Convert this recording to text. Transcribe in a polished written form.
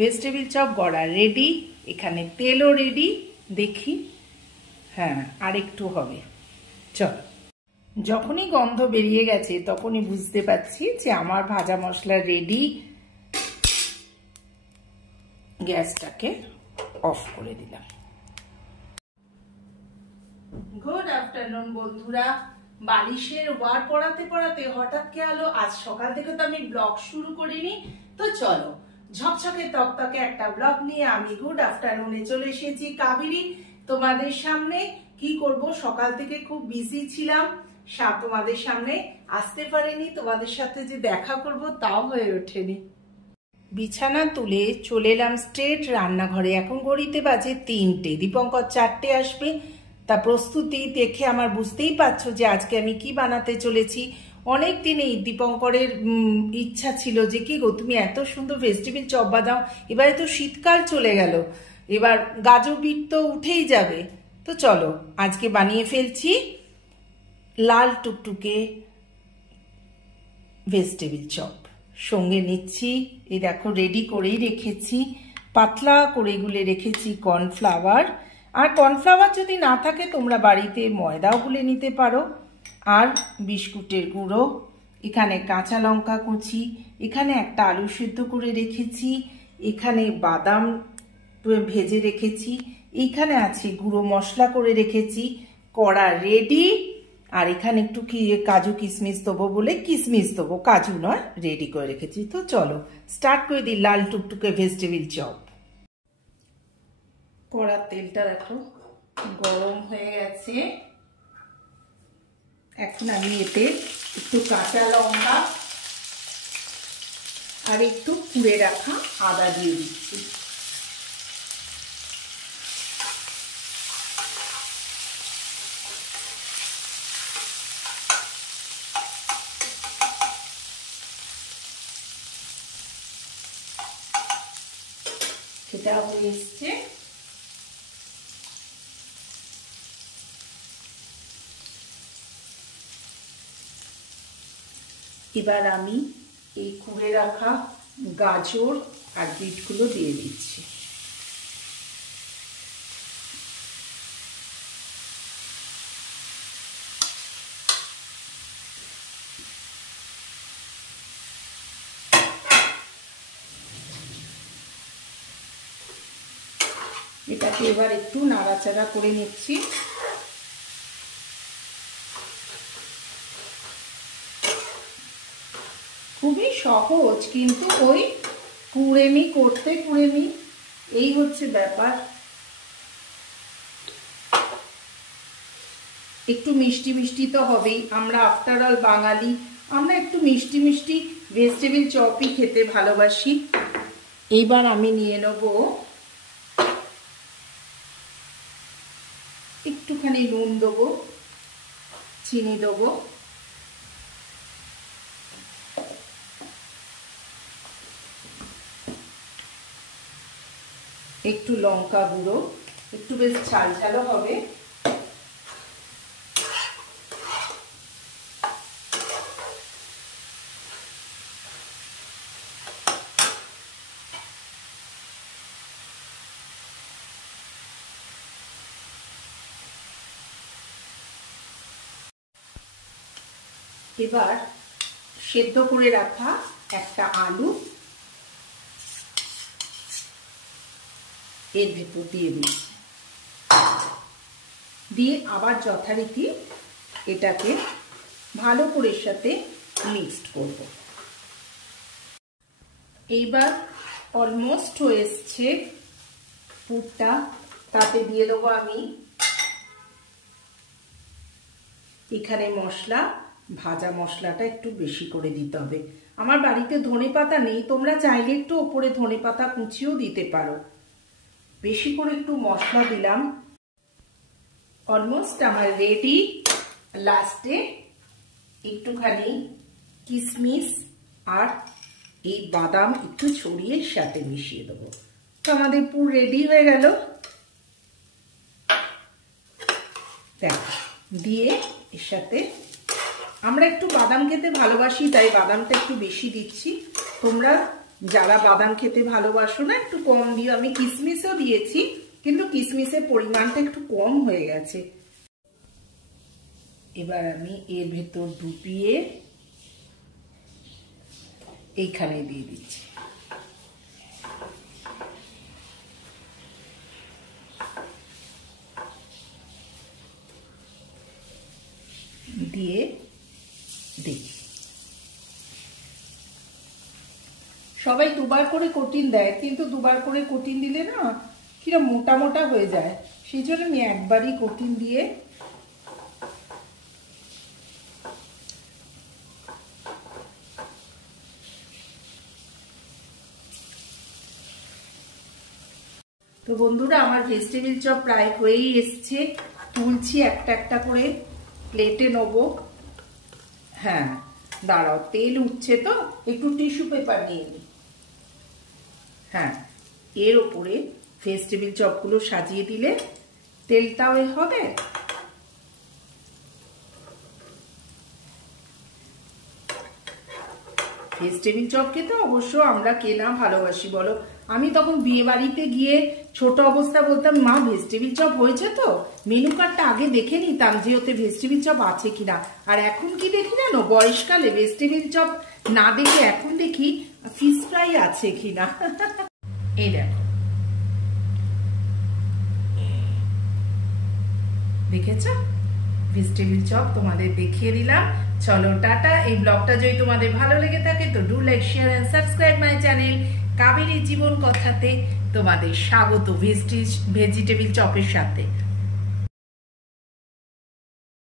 Vegetable chop গড়া ready, এখানে তেলও রেডি। দেখি, হ্যাঁ আর একটু হবে। চলো, যখনই গন্ধ বেরিয়ে গেছে তখনই বুঝতে পারছি যে আমার ভাজা মশলা রেডি। গ্যাসটাকে অফ করে দিলাম। গুড আফটারনুন বন্ধুরা। বালিশের ওয়ার পড়াতে পড়াতে হঠাৎ কে আলো, আজ সকাল থেকে তো আমি ব্লগ শুরু করিনি, তো চলো ঝকঝকে তকতকে একটা ব্লগ নিয়ে আমি গুড আফটারনুনে চলে এসেছি কাবেরী তোমাদের সামনে। কি করব, সকাল থেকে খুব বিজি ছিলাম, তোমাদের সামনে আসতে পারিনি, তোমাদের সাথে যে দেখা করব তাও হয়ে ওঠেনি। বিছানা তুলে চলে এলাম স্ট্রেট রান্নাঘরে। এখন ঘড়িতে বাজে 3টে, দীপঙ্কর 4টে আসবে। তা প্রস্তুতি দেখে আমার বুঝতেই পারছো যে আজকে আমি কি বানাতে চলেছি। অনেক দিনেই দীপঙ্করের ইচ্ছা ছিল যে কি গো তুমি এত সুন্দর ভেজিটেবিল চপ বানাও, এবারে তো শীতকাল চলে গেল, এবার গাজর বিট তো উঠেই যাবে, তো চলো আজকে বানিয়ে ফেলছি লাল টুকটুকে ভেজিটেবিল চপ। সঙ্গে নিচ্ছি, এই দেখো রেডি করেই রেখেছি, পাতলা করে গুলে রেখেছি কর্নফ্লাওয়ার। আর কর্নফ্লাওয়ার যদি না থাকে তোমরা বাড়িতে ময়দাও গুলে নিতে পারো। আর বিস্কুটের গুঁড়ো, এখানে কাঁচা লঙ্কা কুচি, এখানে একটা আলু সিদ্ধ করে রেখেছি, এখানে বাদাম ভেজে রেখেছি, এইখানে আছে গুঁড়ো মশলা করে রেখেছি, কড়া রেডি। আর এখানে একটু কাজু কিশমিশ দেবো বলে কিশমিশ দেবো, কাজু নয়, রেডি করে রেখেছি। তো চলো স্টার্ট করে দিই লাল টুকটুকে ভেজিটেবিল চপ। কড়ার তেলটা দেখো গরম হয়ে গেছে। এখন আমি এতে একটু কাঁচা লঙ্কা আর একটু কুড়ে রাখা আদা দিয়ে দিচ্ছি। সেটা হয়ে এসছে। এবার আমি এই কুড়ে রাখা গাজর আর বিটগুলো দিয়ে দিচ্ছি। এটাকে এবার একটু নাড়াচাড়া করে নিচ্ছি। খুবই সহজ, কিন্তু ওই কুড়েমি করতে কুড়েমি, এই হচ্ছে ব্যাপার। একটু মিষ্টি মিষ্টি তো হবেই, আমরা আফটার অল বাঙালি, আমরা একটু মিষ্টি মিষ্টি ভেজিটেবিল চপই খেতে ভালোবাসি। এইবার আমি নিয়ে নেব একটুখানি নুন দেবো, চিনি দেবো, একটু লঙ্কা গুঁড়ো, একটু বেশ ঝাল ঝালও হবে। এবার সেদ্ধ করে রাখা একটা আলু এর ভেতর দিয়ে দিচ্ছি, দিয়ে আবার যথারীতি এটাকে ভালো করে সাথে মিক্সড করব। এইবার অলমোস্ট হয়ে এসছে পুরটা, তাতে দিয়ে দেবো আমি এখানে মশলা, ভাজা মশলাটা একটু বেশি করে দিতে হবে। আমার বাড়িতে ধনেপাতা নেই, তোমরা চাইলে একটু ওপরে ধনেপাতা কুচিও দিতে পারো। বেশি করে একটু মশলা দিলাম। অলমোস্ট আমার রেডি। লাস্টে একটুখানি কিশমিশ আর এই বাদাম একটু ছড়িয়ে সাথে মিশিয়ে দেবো। তো আমাদের পুর রেডি হয়ে গেল। দেখো, দিয়ে এর সাথে আমরা একটু বাদাম খেতে ভালোবাসি, তাই বাদামটা একটু বেশি দিচ্ছি। তোমরা যারা বাদাম খেতে ভালোবাসো না একটু কম দিও। আমি কিশমিশও দিয়েছি, কিন্তু কিশমিশের পরিমাণটা একটু কম হয়ে গেছে। এবার আমি এর ভেতর ডুবিয়ে এইখানে দিয়ে দিচ্ছি। দিয়ে দেখি, সবাই দুবার করে কোটিন দেয়, কিন্তু দুবার করে কোটিন দিলে না কিরকম মোটা মোটা হয়ে যায়, সেই জন্য আমি একবারই কোটিন দিয়ে তো বন্ধুরা আমার ভেজিটেবিল চপ প্রায় হয়েই এসছে। তুলছি একটা একটা করে, প্লেটে নেবো। হ্যাঁ দাঁড়াও, তেল উঠছে তো, একটু টিস্যু পেপার নিয়ে নিই। হ্যাঁ, এর ওপরে ভেজিটেবিল চপগুলো সাজিয়ে দিলে তেলটাও হবে। ভেজিটেবিল চপ খেতে অবশ্য আমরা কেনা ভালোবাসি বলো। আমি তখন বিয়ে বাড়িতে গিয়ে ছোট অবস্থা বলতাম, মা ভেজিটেবিল চপ হয়েছে তো, মেনু কার্ডটা আগে দেখে নিতাম যে ওতে ভেজিটেবিল চপ আছে কিনা। আর এখন কি দেখি জানো, বয়সকালে ভেজিটেবিল চপ না দেখে এখন দেখি ফিশ ফ্রাই আছে কিনা। এই দেখো, দেখেছ ভেজিটেবিল চপ তোমাদের দেখিয়ে দিলাম। চলো টাটা। এই ব্লগটা যদি তোমাদের ভালো লেগে থাকে তো do like, share and subscribe my channel Kaberi জীবন কথাতে। তোমাদের স্বাগত ভেজিটেবিল চপের সাথে।